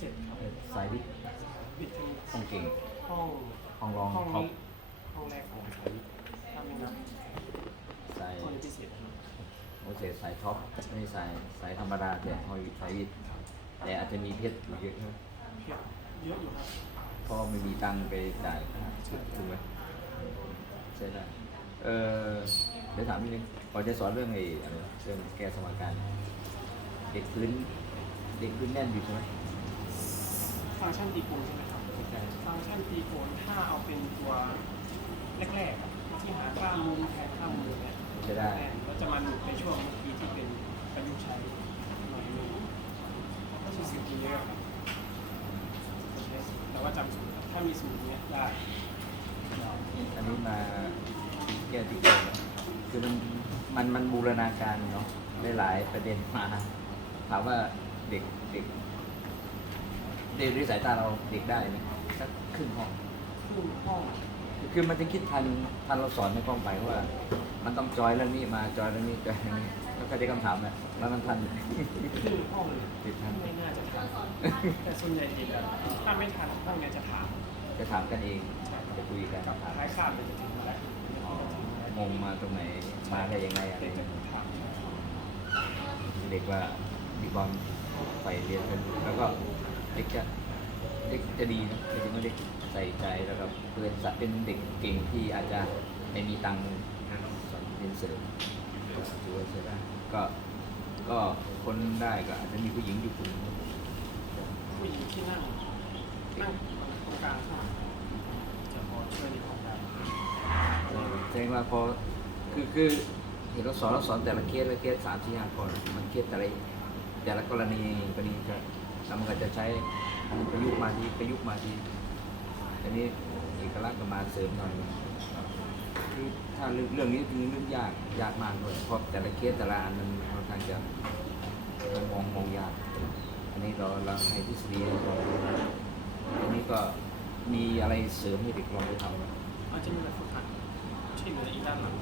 เจ็ดครับสายวิทย์วิทย์ห้องเก่งห้องห้องรองห้องท็อปนี้ห้องแรกของสายวิทย์ถ้าไม่นับสายห้องนี้พิเศษครับโอเคสายท็อปไม่สายสายธรรมดาแต่ห้อยสายวิทย์แต่อาจจะมีเพชรอยู่เยอะนะเพียบเยอะอยู่ครับเพราะไม่มีตังค์ไปจ่ายถูกไหมใช่ได้เออเดี๋ยวถามนิดนึงก่อนจะสอนเรื่องไอ้อะไรเรื่องแก้สมการ เด็กพื้น เด็กพื้นแน่นอยู่ใช่ไหม ฟังก์ชันตีโกนใช่ไหมครับใช่ฟังก์ชันตีโกนถ้าเอาเป็นตัวแรกๆอะที่หาข้ามมุมแผนข้ามมุมเนี่ยจะได้แต่ก็จะมาหลุดในช่วงเมื่อกี้ที่เป็นประยุกต์ใช้หน่อยหนึงก็คือสิ่งที่เยอะครับแต่ว่าจำสูตรครับถ้ามีสูตรเนี้ยได้อันนี้มาแก้ที่เกิดคือมันมันมันบูรณาการเนาะได้หลายประเด็นมาถามว่าเด็กเด็ก เด็กด้วยสายตาเราเด็กได้ไหมสักครึ่งห้องครึ่งห้องคือมันจะคิดทันทันเราสอนในกล้องไปว่า มันต้องจอยเรื่องนี้มาจอยเรื่องนี้จอยเรื่องนี้แล้วก็ได้คำถามเนี่ยแล้วมันทันครึ่งห้องเลยติดทันไม่น่าจะทันแต่ส่วนใหญ่ติดอะถ้าไม่ทันห้องเนี้ยจะถามจะถามกันเองจะคุยกันกับท้ายคาบเลยจะถึงมาแล้วงงมาตรงไหนมาได้ยังไงอะไรเด็กจะเงี้ยถามเด็กว่ามีความใฝ่เรียนกันแล้วก็ เด็กจะเด็กจะดีนะหมายถึงว่าเด็กใส่ใจแล้วก็เพื่อนสัตว์เป็นเด็กเก่งที่อาจจะไม่มีตังค์เรียนเสริมถือว่าใช่ได้ก็ก็คนได้ก็อาจจะมีผู้หญิงอยู่คนผู้หญิงที่นั่งนั่งตรงกลางจะพอช่วยในห้องได้แสดงว่าพอคือคือเห็นเราสอนเราสอนแต่ละเคสละเคสสามสี่ห้าคนมันเคสแต่ละแต่ละกรณีกรณีจะ แล้วมันก็จะใช้ประยุกต์มาทีประยุกต์มาทีอันนี้เอกลักษณ์ก็มาเสริมหน่อยครับคือถ้าเรื่องเรื่องนี้เป็นเรื่องยากยากมากเลยเพราะแต่ละเคสแต่ละอันมันค่อนข้างจะมันมองมองยาก อันนี้เราเราให้ทฤษฎีให้ลองดูอันนี้ก็มีอะไรเสริมให้เด็กลองไปทำไหมอาจจะมีแบบฝึกหัดที่เหลืออีกด้านหลัง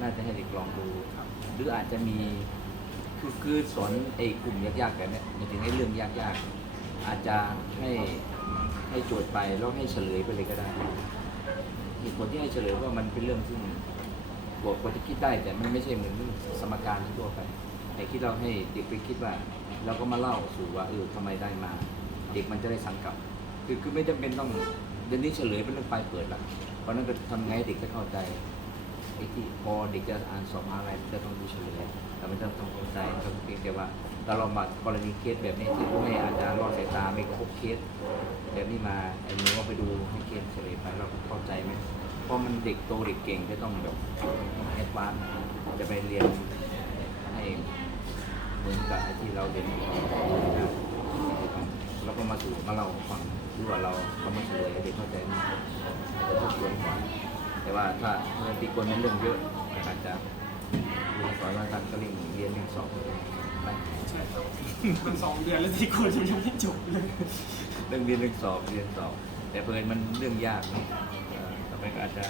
น่าจะให้เด็กลองดูครับหรืออาจจะมี คือคือสอนไอ้กลุ่มยากๆกันเนี่ยหมายถึงไอ้เรื่องยากๆ อาจจะให้ให้โจทย์ไปแล้วให้เฉลยไปเลยก็ได้เหตุผลที่ให้เฉลยว่ามันเป็นเรื่องที่บวกคนที่คิดได้แต่มันไม่ใช่เหมือนสมการทั่วไปไอ้ที่เราให้เด็กไปคิดว่าเราก็มาเล่าสู่ว่าเออทำไมได้มา เด็กมันจะได้สังกับ คือคือไม่จำเป็นต้องเดี๋ยวนี้เฉลยเป็นเรื่องปลายเปิดละเพราะนั้นก็ทำไงเด็กจะเข้าใจ ไอ้ที่พอเด็กจะอ่านสอบอะไรจะต้องดูเฉลยแต่มันจะต้องเข้าใจก็เพียงแต่ว่าถ้าเรามากรณีเคสแบบนี้ที่ผู้ให้อาจารย์รอดสายตาไม่ครบเคสแบบนี้มาไอ้หนูก็ไปดูให้เคสเฉลยไปเราเข้าใจไหมเพราะมันเด็กโตเด็กเก่งจะต้องแบบแอดวานจะไปเรียนให้เหมือนกับไอที่เราเรียนเราก็มาสู่มาเล่าฟังหรือว่าเราก็มาเฉลยให้เด็กเข้าใจมากจะทบทวนก่อน แต่ว่าถ้าเมื่อตีกลมันเรื่องเยอะอาจจะเรียนสอนว่าท่านก็เร่งเรียนเร่งสอบไปใช่ครับมันสองเดือนแล้วที่คนยังไม่จบเลยเรื่องเรียนเรื่องสอบเรียนสอบ แต่เพิ่นมันเรื่องยากเอ่อต่อไปก็อาจจะ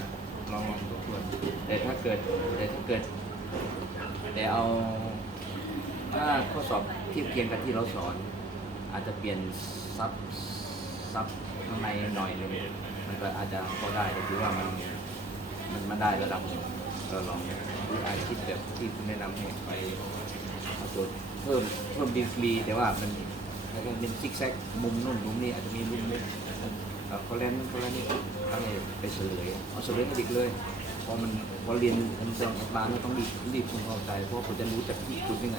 ลองลองทบทวนแต่ถ้าเกิดแต่ถ้าเกิด แต่เอาถ้าข้อสอบเทียบเคียงกับที่เราสอน อาจจะเปลี่ยนซับซับข้างในหน่อยหนึงมันก็อาจจะพอได้แต่ถือว่ามัน มันมันได้ระดับหนึ่งเราลองดูอาจคิดแบบที่คุณแนะนำให้ไปเอาตัวเพิ่มเพิ่มดีกรีแต่ว่ามันแล้วก็เป็นซิกแซกมุมนู่นมุมนี้อาจจะมีมุมนี้เอ่อเขาเล่นเขาเล่นนี่อาให้ไปเฉลยเอาเฉลยให้ด็กเลยพอมันพอเรียนมันเป็นแอดวานซ์มันต้องรีบรีบทำความเข้าใจเพราะเขาจะรู้จากที่จุดนี้ไง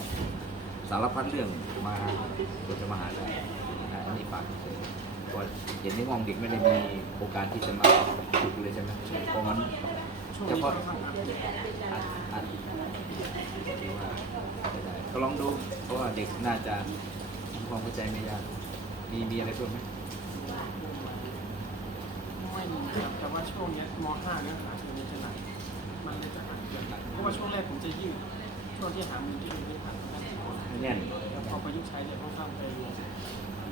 สารพัดเรื่องมาเราจะมาหาได้อันนี้ฝากเฉยๆก็เห็นในห้องเด็กไม่ได้มีโอกาสที่จะมาฝึกเลยใช่ไหมเพราะมัน ช่วงนี้ค่อพาะนข้างหนักอัดอัดว่าไม่ได้ก็ลองดูเพราะว่าเด็กน่าจะทำความเข้าใจไม่ยากมีมีอะไรเพิ่มไหมไม่มีครับแต่ว่าช่วงเนี้ยม .5 เนื้อหาช่วงนี้จะหนักมันเลยจะหนักเกินไปเพราะว่าช่วงแรกผมจะยืดช่วงที่หามุมที่ไม่ทันนั่นเองแน่นแล้วพอประยุกต์ใช้เนี่ยค่อนข้างไปรวม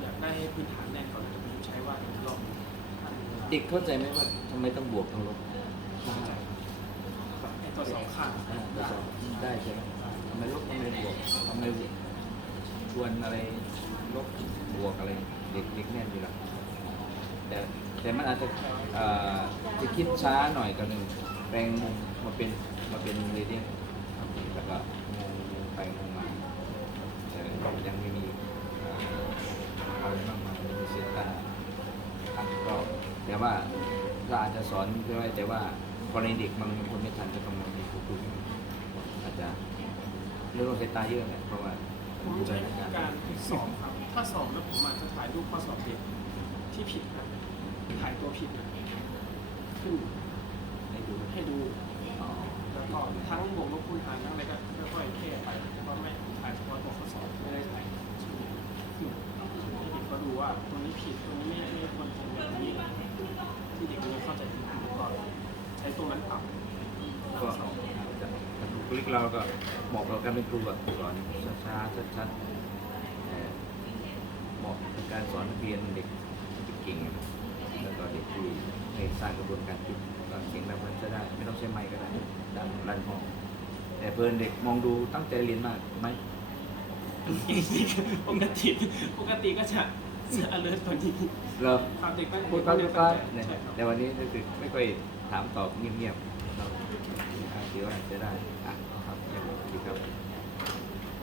อยากได้พื้นฐานแน่นก่อนจะประยุกต์ใช้ว่าอีกรอบท่านเด็กเข้าใจไหมว่าทำไมต้องบวกต้องลบ เข้าใจ ตัวสองข้างอ่าได้ได้ใช่ไหมทำไมลบทำไมบวกทำไมชวนอะไรลบบวกอะไรเด็กเด็กแน่นอยู่ล้วแต่แต่มันอาจจะจะคิดช้าหน่อยกับหนึ่งแปลงมุมมาเป็นมาเป็นเรดดิ้งแล้วก็งงงงไปงงมาแต่ยังไม่มีอะไรมากมายมีเสียตาทำก็แต่ว่าเราอาจจะสอนด้วยแต่ว่า กรณีเด็กบางคนไม่ทันจะต้องมามีครูครูอาจจะเรื่องสายตาเยอะเนี่ยเพราะว่าผมใช้การสอบครับ ถ้าสอบแล้วผมอาจจะถ่ายรูปข้อสอบเด็กที่ผิดนะถ่ายตัวผิดนะขึ้นให้ดูให้ดูแล้วก็ทั้งบวกลบคูณหารทั้งอะไรก็ค่อยๆแก้ไปแต่ว่าไม่ถ่ายเฉพาะตัวข้อสอบไม่ได้ถ่ายชื่อให้เด็กเขาดูว่าตรงนี้ผิดตรงนี้ไม่ไม่ควรทำแบบนี้ที่เด็ก ใช้ตรงนั้นปรับก็จะบุคลิกเราก็เหมาะกับการเป็นครูอะสอนช้าๆชัดๆแต่เหมาะกับการสอนนักเรียนเด็กเก่งอะแล้วก็เด็กที่ให้สร้างกระบวนการคิดก็เสียงดังมันจะได้ ไม่ต้องใช้ไมค์ก็ได้ดังรันห้องแต่เพิ่นเด็กมองดูตั้งใจเรียนมากไหมปกติปกติก็จะจะ alert กว่านี้เราครับเด็กก็พูดปั๊บพูดปั๊บเนี่ยใช่ครับแต่วันนี้รู้สึกไม่ค่อย ถามตอบเงียบๆเราคิดว่าจะได้อะครับเยี่ยมดีครับ